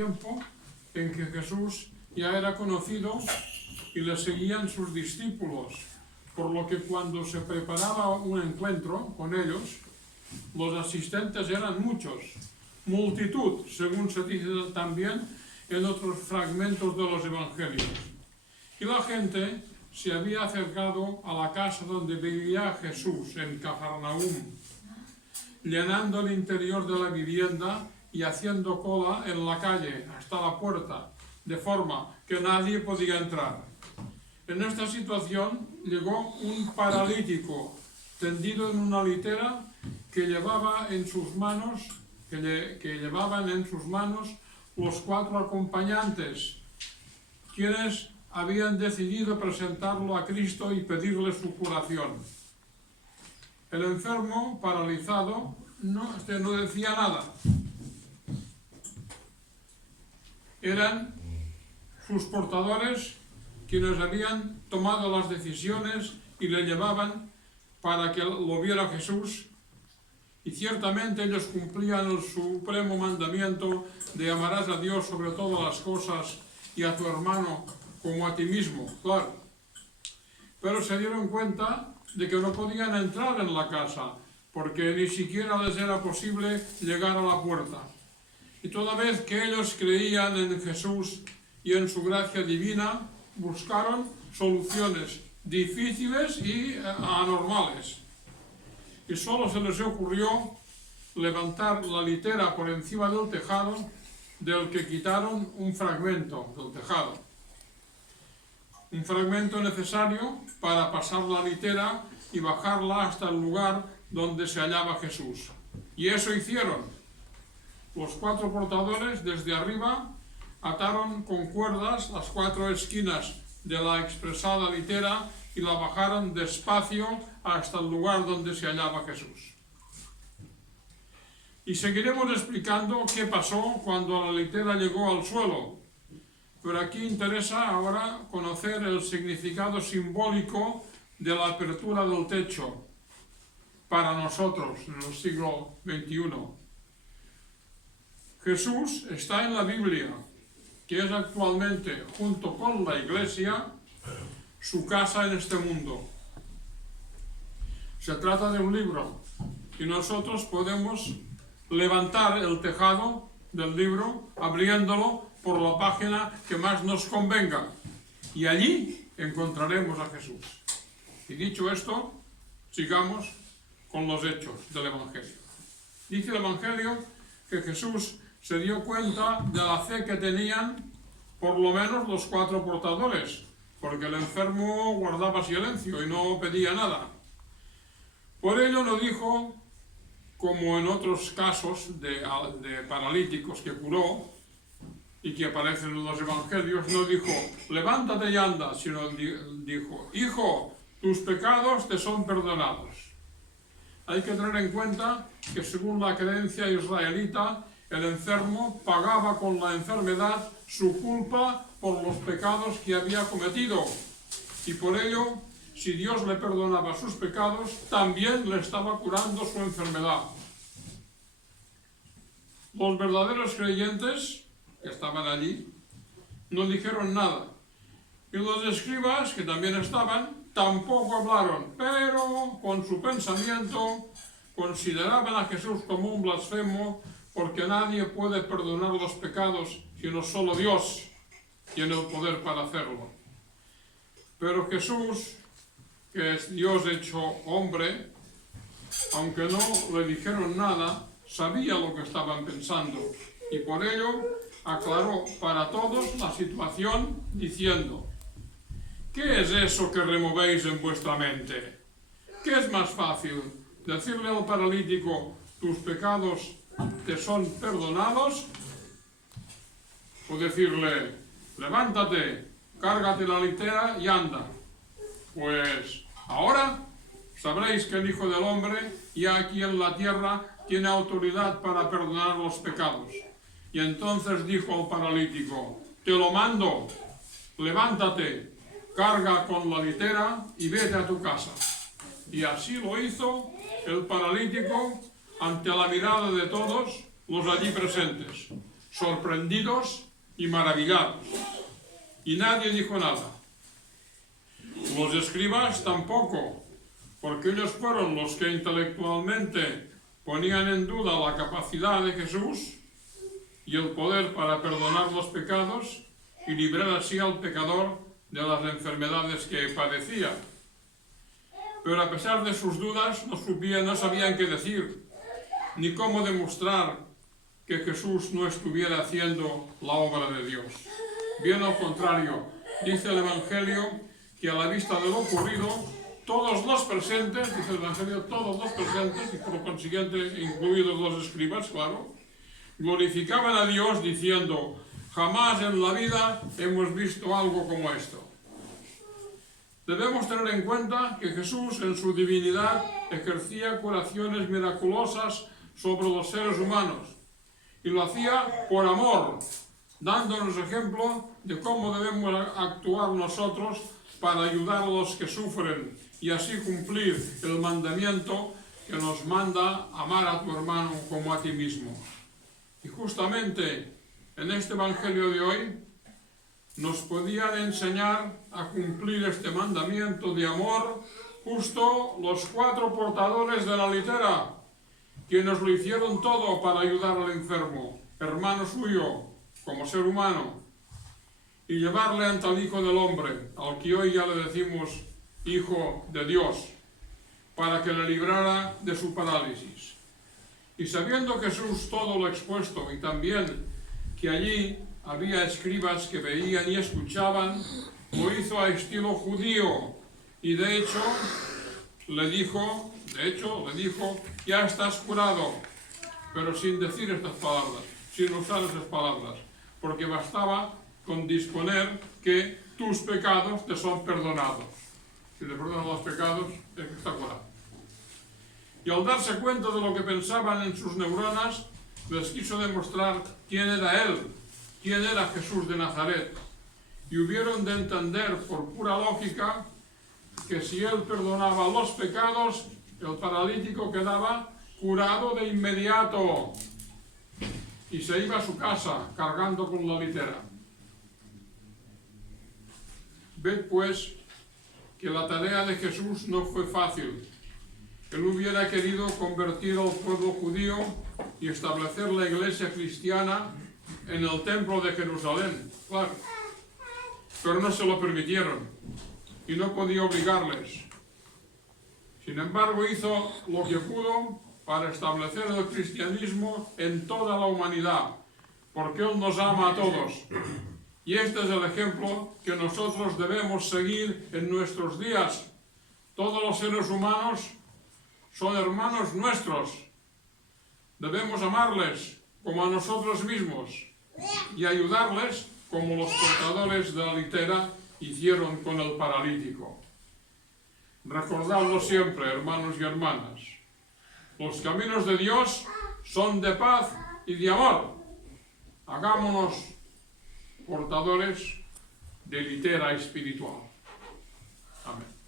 tiempo en que Jesús ya era conocido y le seguían sus discípulos, por lo que cuando se preparaba un encuentro con ellos, los asistentes eran muchos, multitud, según se dice también en otros fragmentos de los evangelios. Y la gente se había acercado a la casa donde vivía Jesús, en Cafarnaúm, llenando el interior de la vivienda y haciendo cola en la calle hasta la puerta, de forma que nadie podía entrar. En esta situación llegó un paralítico tendido en una litera que llevaban en sus manos los 4 acompañantes, quienes habían decidido presentarlo a Cristo y pedirle su curación. El enfermo, paralizado, no decía nada. Eran sus portadores quienes habían tomado las decisiones y le llevaban para que lo viera Jesús, y ciertamente ellos cumplían el supremo mandamiento de amarás a Dios sobre todas las cosas y a tu hermano como a ti mismo, claro. Pero se dieron cuenta de que no podían entrar en la casa, porque ni siquiera les era posible llegar a la puerta. Y toda vez que ellos creían en Jesús y en su gracia divina, buscaron soluciones difíciles y anormales. Y solo se les ocurrió levantar la litera por encima del tejado, del que quitaron un fragmento del tejado. Un fragmento necesario para pasar la litera y bajarla hasta el lugar donde se hallaba Jesús. Y eso hicieron. Los 4 portadores desde arriba ataron con cuerdas las 4 esquinas de la expresada litera y la bajaron despacio hasta el lugar donde se hallaba Jesús. Y seguiremos explicando qué pasó cuando la litera llegó al suelo, pero aquí interesa ahora conocer el significado simbólico de la apertura del techo para nosotros en el siglo XXI. Jesús está en la Biblia, que es actualmente, junto con la Iglesia, su casa en este mundo. Se trata de un libro y nosotros podemos levantar el tejado del libro abriéndolo por la página que más nos convenga y allí encontraremos a Jesús. Y dicho esto, sigamos con los hechos del Evangelio. Dice el Evangelio que Jesús se dio cuenta de la fe que tenían por lo menos los 4 portadores, porque el enfermo guardaba silencio y no pedía nada. Por ello no dijo, como en otros casos de paralíticos que curó y que aparecen en los evangelios, no dijo, levántate y anda, sino dijo, hijo, tus pecados te son perdonados. Hay que tener en cuenta que según la creencia israelita, el enfermo pagaba con la enfermedad su culpa por los pecados que había cometido. Y por ello, si Dios le perdonaba sus pecados, también le estaba curando su enfermedad. Los verdaderos creyentes que estaban allí no dijeron nada. Y los escribas, que también estaban, tampoco hablaron, pero con su pensamiento consideraban a Jesús como un blasfemo, porque nadie puede perdonar los pecados sino solo Dios tiene el poder para hacerlo. Pero Jesús, que es Dios hecho hombre, aunque no le dijeron nada, sabía lo que estaban pensando y por ello aclaró para todos la situación diciendo, ¿qué es eso que removéis en vuestra mente? ¿Qué es más fácil? ¿Decirle al paralítico, tus pecados te son perdonados? ¿O decirle, levántate, cárgate la litera y anda? Pues ahora sabréis que el Hijo del Hombre, ya aquí en la tierra, tiene autoridad para perdonar los pecados. Y entonces dijo al paralítico, te lo mando, levántate, carga con la litera y vete a tu casa. Y así lo hizo el paralítico ante la mirada de todos los allí presentes. sorprendidos y maravillados. Y nadie dijo nada. Los escribas tampoco, porque ellos fueron los que intelectualmente ponían en duda la capacidad de Jesús y el poder para perdonar los pecados y librar así al pecador de las enfermedades que padecía. Pero a pesar de sus dudas, no sabían qué decir, ni cómo demostrar que Jesús no estuviera haciendo la obra de Dios. Bien al contrario, dice el Evangelio que a la vista de lo ocurrido, todos los presentes, dice el Evangelio, todos los presentes, y por consiguiente incluidos los escribas, claro, glorificaban a Dios diciendo: jamás en la vida hemos visto algo como esto. Debemos tener en cuenta que Jesús en su divinidad ejercía curaciones miraculosas sobre los seres humanos y lo hacía por amor, dándonos ejemplo de cómo debemos actuar nosotros para ayudar a los que sufren y así cumplir el mandamiento que nos manda amar a tu hermano como a ti mismo. Y justamente en este Evangelio de hoy nos podían enseñar a cumplir este mandamiento de amor justo los 4 portadores de la litera, quienes lo hicieron todo para ayudar al enfermo, hermano suyo, como ser humano, y llevarle ante el Hijo del Hombre, al que hoy ya le decimos Hijo de Dios, para que le librara de su parálisis. Y sabiendo Jesús todo lo expuesto, y también que allí había escribas que veían y escuchaban, lo hizo a estilo judío, y de hecho le dijo, ya estás curado, pero sin decir estas palabras, sin usar esas palabras, porque bastaba con disponer que tus pecados te son perdonados. Si le perdonan los pecados, es que está curado. Y al darse cuenta de lo que pensaban en sus neuronas, les quiso demostrar quién era él, quién era Jesús de Nazaret, y hubieron de entender por pura lógica que si él perdonaba los pecados, el paralítico quedaba curado de inmediato y se iba a su casa cargando con la litera. Ved pues que la tarea de Jesús no fue fácil. Él hubiera querido convertir al pueblo judío y establecer la iglesia cristiana en el templo de Jerusalén, claro, pero no se lo permitieron y no podía obligarles. Sin embargo, hizo lo que pudo para establecer el cristianismo en toda la humanidad, porque Él nos ama a todos. Y este es el ejemplo que nosotros debemos seguir en nuestros días. Todos los seres humanos son hermanos nuestros. Debemos amarles como a nosotros mismos y ayudarles como los portadores de la litera hicieron con el paralítico. Recordadlo siempre, hermanos y hermanas. Los caminos de Dios son de paz y de amor. Hagámonos portadores de litera espiritual. Amén.